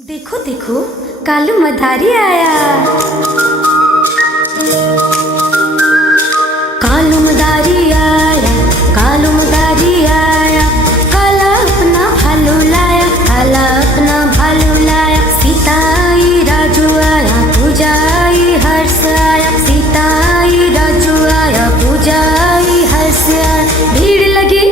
देखो देखो कालू मदारी आया। कालू मदारी आया, कालू मदारी आया, काला अपना भालू लाया, काला अपना भालू लाया। सीता आई राजू आया, पूजा आई हर्ष आया, सीता आई राजू आया, पूजा आई हर्ष आया। भीड़ लगी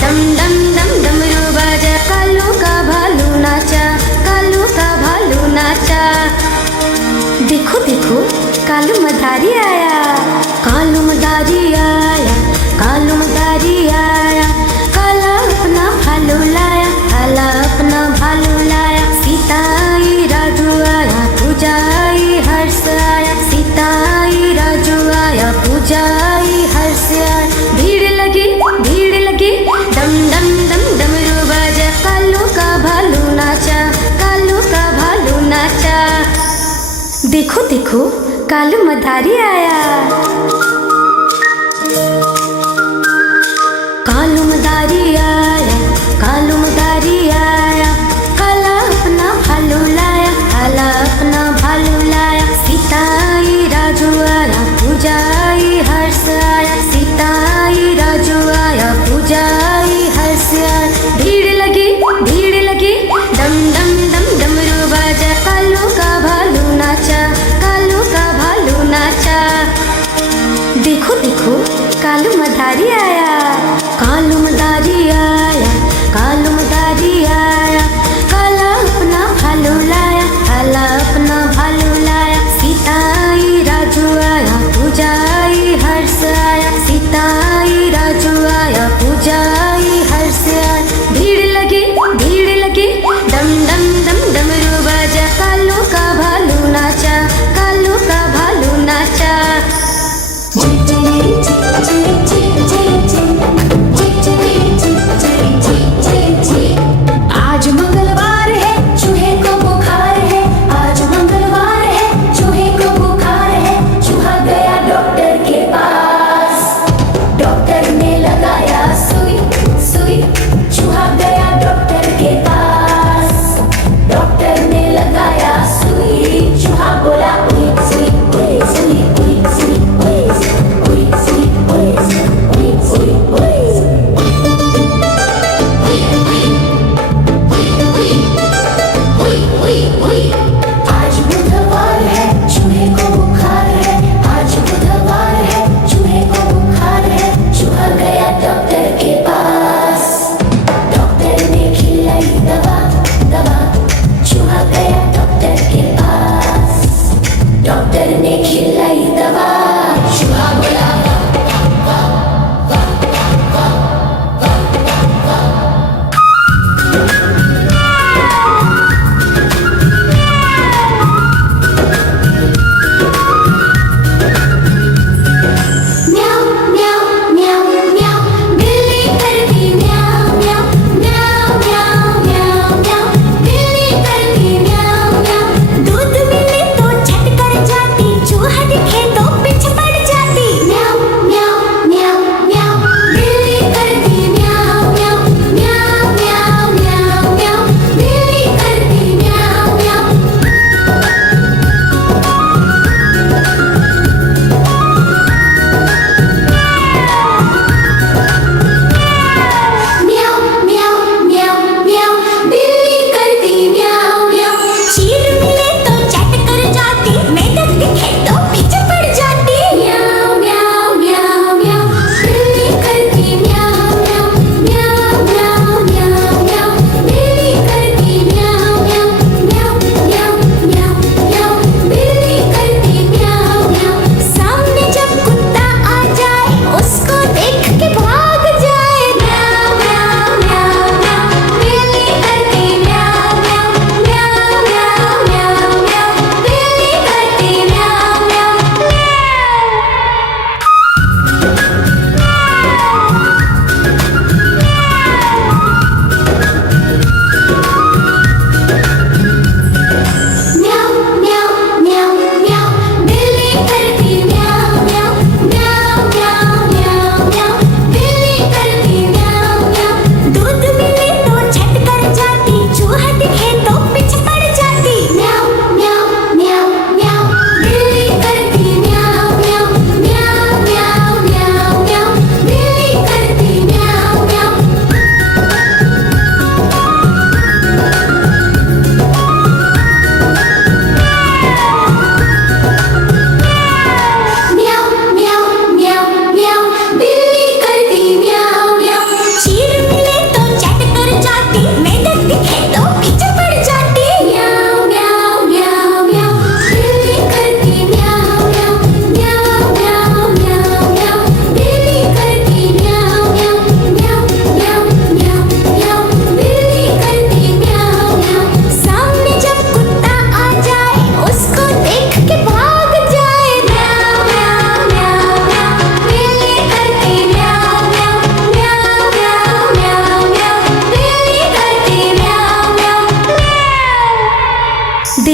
डम डम डम डमरू बाजा, कालू का भालू नाचा, कालू का भालू नाचा। देखो देखो कालू मदारी आया। कालू मदारी आया, कालू मदारी आया, काला अपना भालू लाया, काला अपना भालू लाया। सीता आई राजू आया, पूजा आई हर्ष आया, सीता आई राजू आया, पूजा आई हर्ष आया। भीड़ लगी डम डम डम डमरू बाजा, कालू का भालू नाचा, कालू का भालू नाचा। देखो देखो कालू मदारी आया। कालू मदारी आया, कालू मदारी आया, काला अपना भालू लाया, काला अपना भालू लाया। सीता आई राजू आया, पूजा आई हर्ष आया, सीता आई राजू आया, पूजा आई हर्ष आया। भीड़ लगी डम डम डम डमरू बाजा, कालू का भालू नाचा, कालू का भालू नाचा।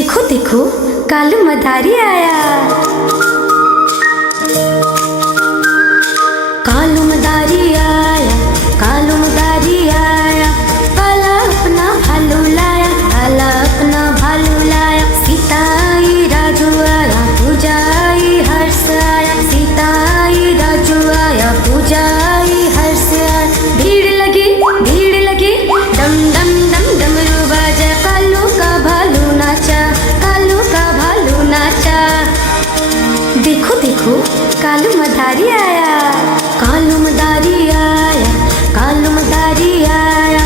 देखो देखो कालू मदारी आया। कालू मदारी आया, कालू मदारी आया, काला अपना भालू लाया, काला अपना भालू लाया। सीता आई राजू आया, पूजा आई हर्ष आया, सीता आई राजू आया, पूजा आई हर्ष आया। भीड़ लगी डम डम डम डमरू बाजा, कालू का भालू नाचा, कालू का भालू नाचा। देखो देखो कालू मदारी आया। कालू मदारी आया, कालू मदारी आया,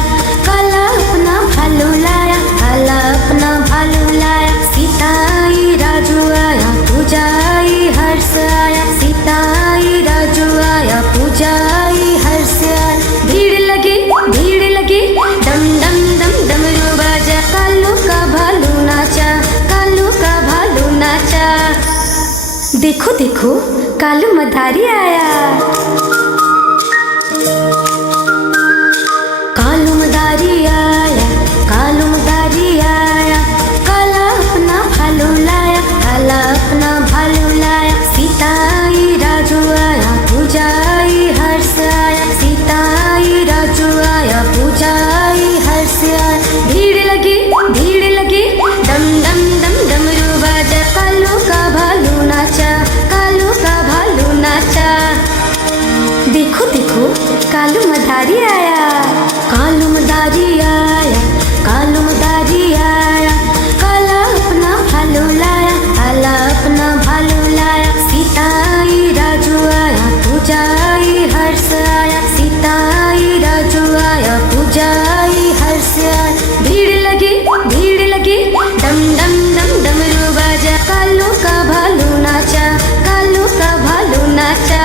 काला अपना भालू लाया, काला अपना भालू लाया। सीता आई राजू आया, पूजा आई हर्ष आया, सीता आई राजू आया, पूजा आई हर्ष आया। भीड़ लगी डम डम डम डमरू बाजा, कालू का भालू नाचा, कालू का भालू नाचा। देखो देखो कालू मदारी आया। कालू मदारी आया, कालू मदारी आया, काला अपना भालू लाया, काला अपना भालू लाया। सीता आई राजू आया, पूजा आई हर्ष आया, सीता आई राजू आया, पूजा आई हर्ष आया। भीड़ लगी डम डम डम डमरू बाजा, कालू का भालू नाचा, कालू का भालू नाचा। देखो देखो कालू मदारी आया। कालू मदारी आया, कालू मदारी आया, काला अपना भालू लाया, काला अपना भालू लाया। सीता आई राजू आया, पूजा आई हर्ष आया, सीता आई राजू आया, पूजा आई हर्ष आया। भीड़ लगी डम डम डम डमरू बाजा, कालू का भालू नाचा, कालू का भालू नाचा।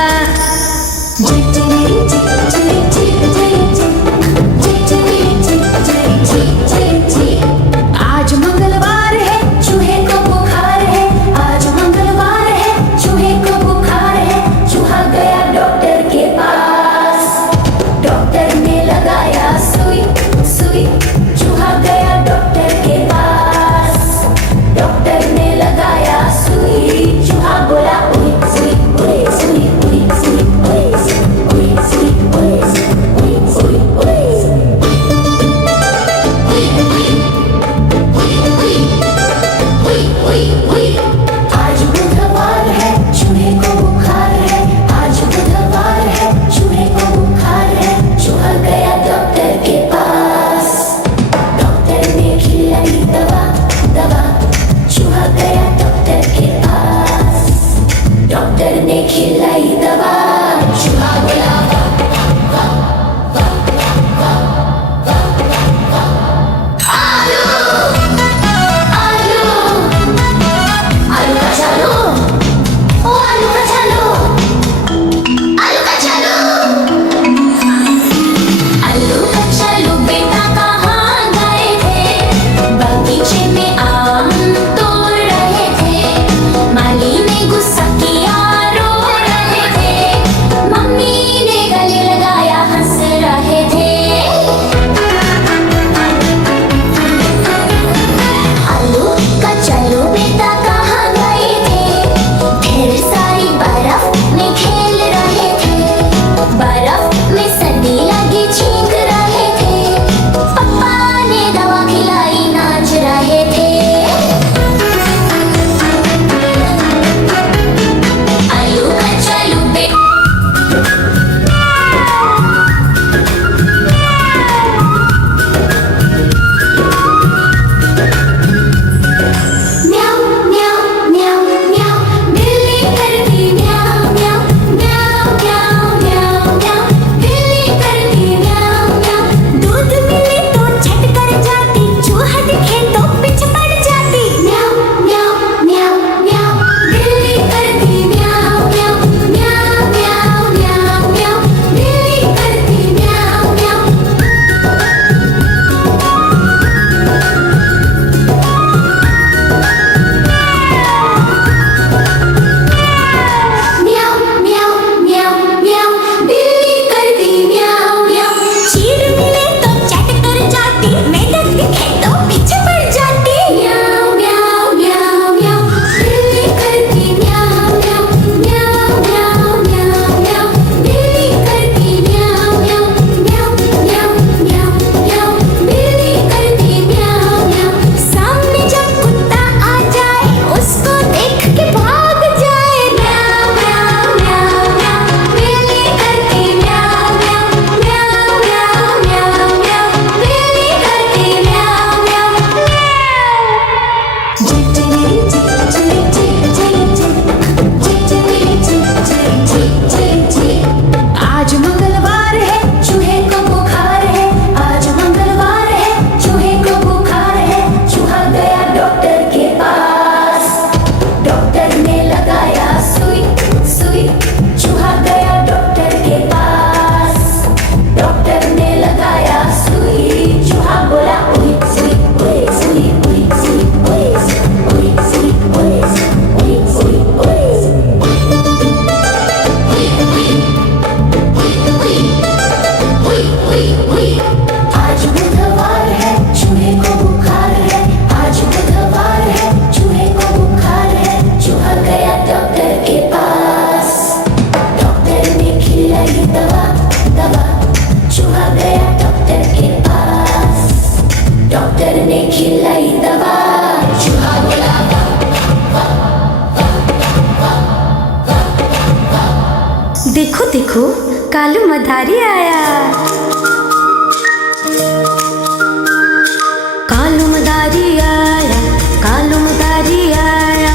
लाई दवा चूहा बोला देखो देखो कालू मदारी आया। कालू मदारी आया, कालू मदारी आया,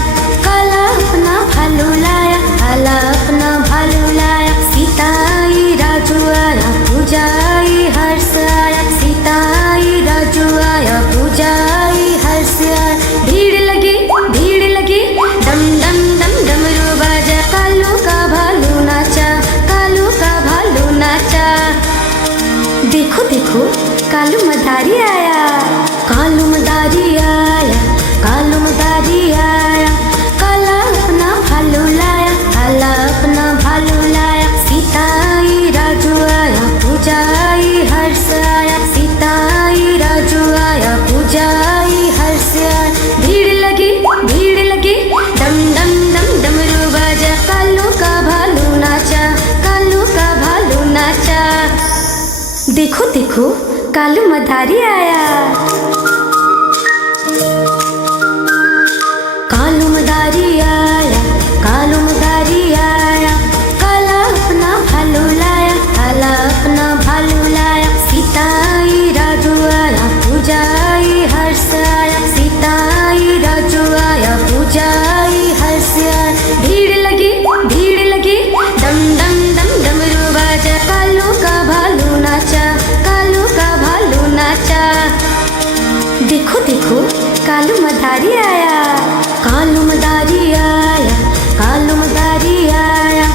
काला अपना भालू लाया, काला अपना भालू लाया। सीता आई राजू आया, पूजा आई हर्ष आया, सीता आई राजू आया, पूजा आई हर्ष आया। भीड़ लगी डम डम डम डमरू बाजा, कालू का भालू नाचा, कालू का भालू नाचा। देखो देखो कालू मदारी आया। कालू मदारी आया, कालू मदारी आया, काला अपना भालू लाया, काला अपना भालू लाया। सीता आई राजू आया, पूजा आई हर्ष आया, सीता आई राजू आया, पूजा आई हर्ष आया। भीड़ लगी डम डम डम डमरू बाजा, कालू का भालू नाचा, कालू का भालू नाचा। देखो देखो कालू मदारी आया। कालू मदारी आया, कालू मदारी आया, काला अपना भालू लाया, काला अपना भालू लाया। सीता आई राजू आया, पूजा आई हर्ष आया, सीता आई राजू आया, पूजा आई हर्ष आया। भीड़ लगी डम डम डम डमरू बाजा, कालू का भालू नाचा, कालू का भालू नाचा। देखो देखो कालू मदारी आया। कालू मदारी आया, कालू मदारी आया,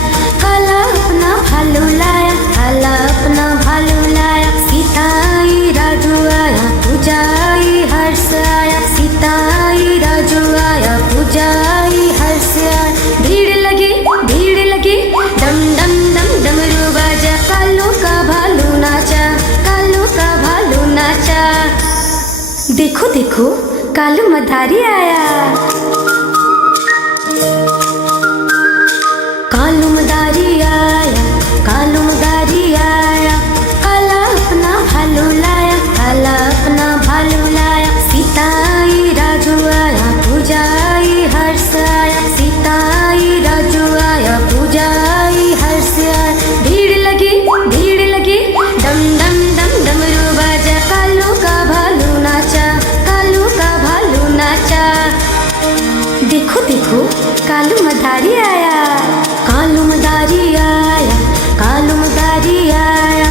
काला अपना भालू लाया, काला अपना भालू लाया। सीता आई राजू आया, पूजा आई हर्ष आया, सीता आई राजू आया, पूजा आई हर्ष आया। भीड़ लगी डम डम डम डमरू बाजा, कालू का भालू नाचा, कालू का भालू नाचा। देखो देखो कालू मदारी आया। कालू मदारी आया, कालू मदारी आया, काला अपना भालू लाया, काला अपना भालू लाया। सीता आई राजू आया, पूजा आई हर्ष आया, सीता आई राजू आया, पूजा आई हर्ष आया। भीड़ लगी डम डम डम डमरू बाजा, कालू का भालू नाचा, कालू का भालू नाचा। देखो देखो कालू मदारी आया। कालू मदारी आया, कालू मदारी आया,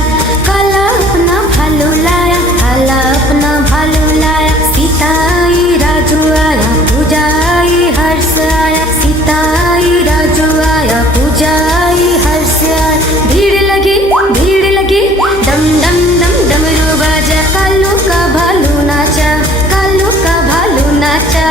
काला अपना भालू लाया, काला अपना भालू लाया। सीता आई राजू आया, पूजा आई हर्ष आया, सीता आई राजू आया, पूजा आई हर्ष आया। भीड़ लगी डम डम डम डमरू बाजा, कालू का भालू नाचा, कालू का भालू नाचा।